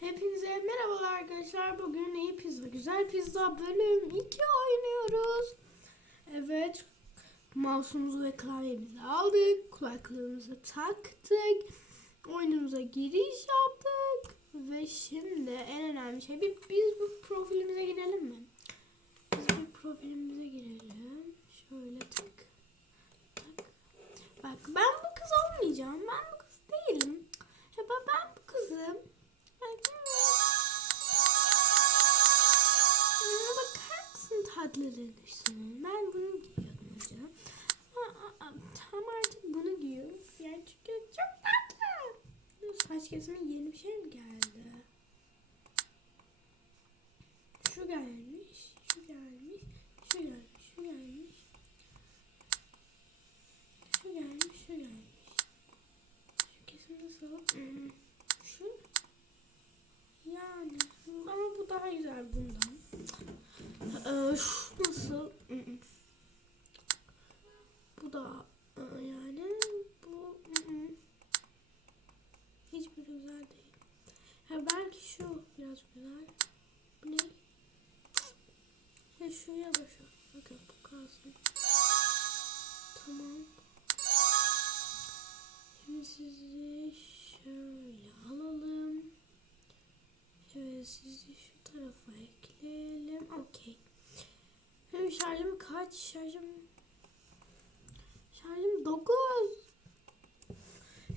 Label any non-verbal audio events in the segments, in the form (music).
Hepinize merhabalar arkadaşlar. Bugün iyi pizza, güzel pizza bölüm 2 oynuyoruz. Evet, mouse'umuzu ve klavyemizi aldık. Kulaklığımızı taktık. Oyunumuza giriş yaptık. Ve şimdi en önemli şey bir, biz Kesime yeni bir şey mi geldi? Şu gelmiş, şu gelmiş, şu gelmiş, şu gelmiş. Şu gelmiş, şu gelmiş. Şu kesim nasıl? Hmm, Şu yani ama bu daha güzel bundan. Ee, şu nasıl? Mm-mm. Bu da e, yani bu mm-mm. hiçbir güzel değil. Ha, belki şu biraz güzel. Bu ne? Ya şu ya da şu. Bakın bu kalsın. Tamam. Şimdi sizi şöyle alalım. Şöyle sizi şu tarafa ekleyelim. Okey. Benim şarjım kaç? Şarjım Şarjım 9.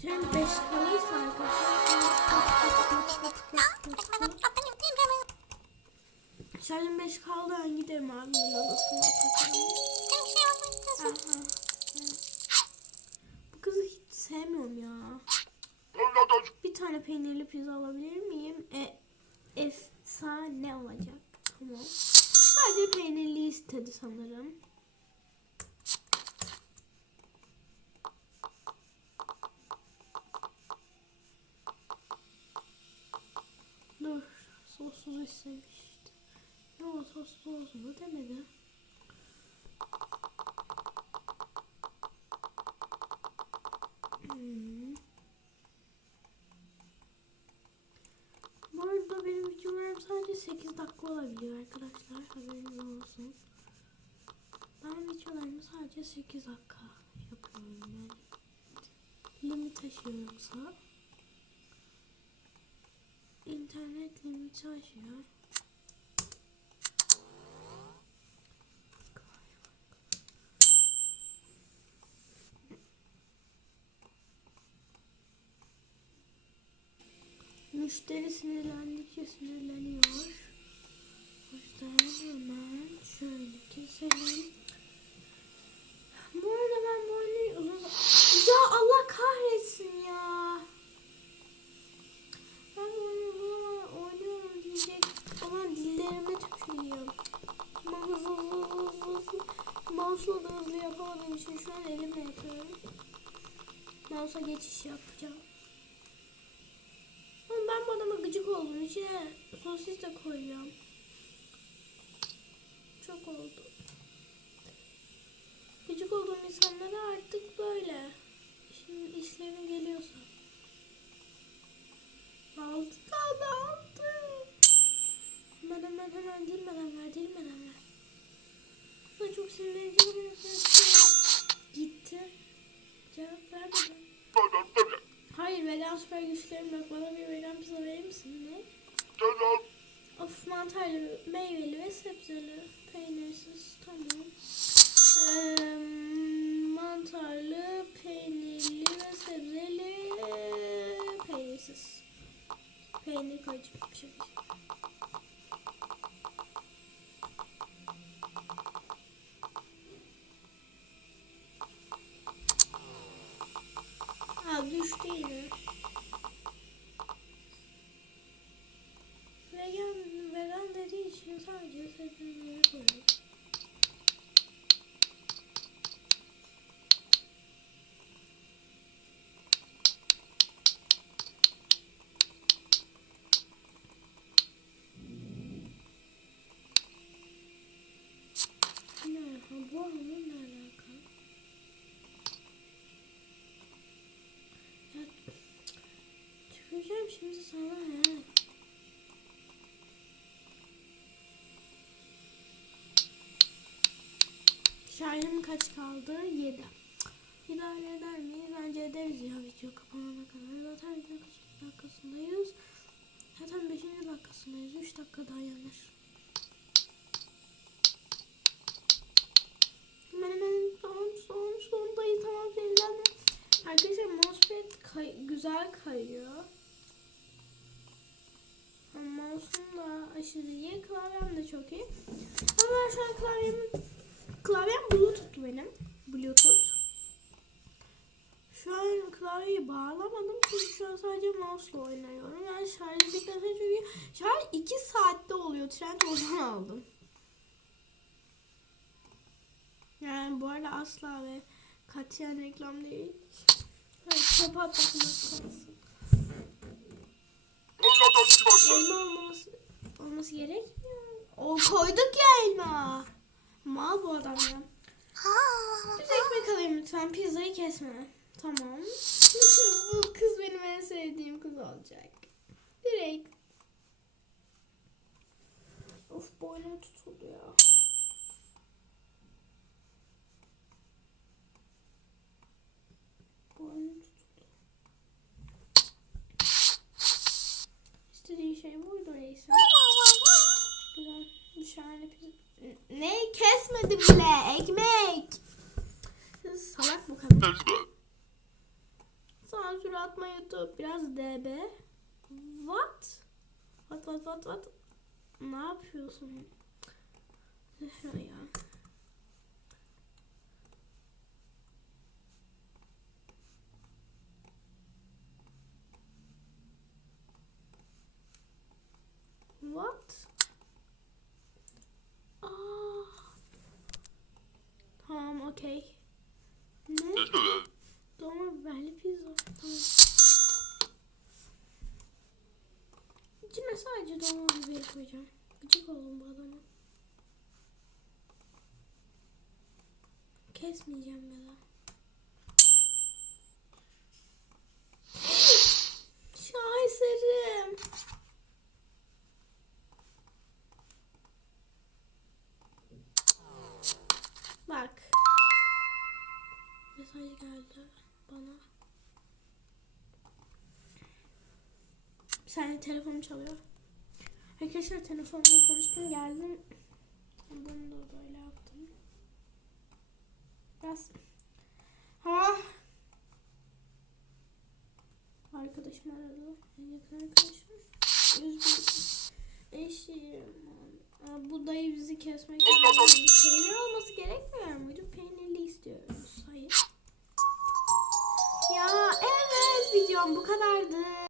Yani 5 kalırsa arkadaşlar. Şarjım 5 kaldı. Ben giderim abi. Odasına takarım. Aha. Bu kızı hiç sevmiyorum ya. Bir tane peynirli pizza alabilir miyim? E, efsane olacak. Olsun da demedi. Hmm. Bu arada benim videolarım sadece 8 dakika olabiliyor arkadaşlar. Haberiniz olsun. Ben videolarımı sadece 8 dakika yapıyorum yani. Limit aşıyor yoksa. İnternet limiti aşıyor. Müşteri sinirlendikçe sinirleniyor. O yüzden hemen şöyle keselim. Bu arada ben bu oyunu uzun Ya Allah kahretsin ya. Ben bu oyunu oynuyorum diyecek ama dillerime tükürüyor. Ama hızlı hızlı hızlı hızlı. Da hızlı yapamadığım için şu an elimle yapıyorum. Mouse'a geçiş yapacağım. Ama ben bu adama gıcık oldum. İçine sosis de koyacağım. Çok oldu. Gıcık olduğum insanlara artık böyle. Şimdi işlerim geliyorsa. Altı tane aldı. Hemen hemen hemen dilmeden ver dilmeden ver. Ben çok arkadaşım. Gitti. Cevap vermedi. Hayır vegan süper güçlerim yok. Bana bir vegan pizza verir misin? Ne? Of mantarlı, meyveli ve sebzeli. Peynirsiz. Tamam. Ee, mantarlı, peynirli ve sebzeli. Peynirsiz. Peynir koyacağım. Şey. Ha düştü yine. şimdi sana Şarjım kaç kaldı? 7. İdare eder miyiz? Bence ederiz ya video kapanana kadar. Zaten video kaç dakikasındayız? Zaten 5. dakikasındayız. 3 dakika daha yanır. Hemen hemen son son sondayız. Tamam zehirlenme. Arkadaşlar mousepad kay güzel kayıyor. Mouse'um da aşırı iyi. Klavyem de çok iyi. Ama ben şu an klavyemi klavyem Bluetooth benim. Bluetooth. Şu an klavyeyi bağlamadım çünkü şu an sadece mouse'la oynuyorum. Yani şarj bitmese çünkü şarj 2 saatte oluyor. Trend oradan aldım. Yani bu arada asla ve katiyen reklam değil. Evet, çöpe atmak. Elma olması, olması gerekmiyor. O koyduk ya elma. Mal bu adam ya. Bir ekmek alayım lütfen. Pizzayı kesme. Tamam. (laughs) bu kız benim en sevdiğim kız olacak. Direkt. Of boynum tutuldu ya. Boynum tutuldu. İstediğin şey buydu Reysa. Güzel. Dışarıda pizza. Ne? Kesmedi bile. Ekmek. Kız Salak bu kadın. Sansür atma YouTube. Biraz DB. What? What what what what? Ne yapıyorsun? Şuraya. What? Aa. Tamam okey. Ne? Dolma biberli pizza. Tamam. İçine sadece dolma biberi koyacağım. Gıcık oldum bu adama. Kesmeyeceğim ya da. Bir saniye telefonum çalıyor. Arkadaşlar telefonla konuştum geldim. Bunu da böyle yaptım. Biraz. Ha. Arkadaşım aradı. Yakın arkadaşım. Üzgün. Eşim. Aa, bu dayı bizi kesmek üzere. Peynir olması gerekmiyor muydu? Peynirli istiyoruz. Hayır. Ya evet videom bu kadardı.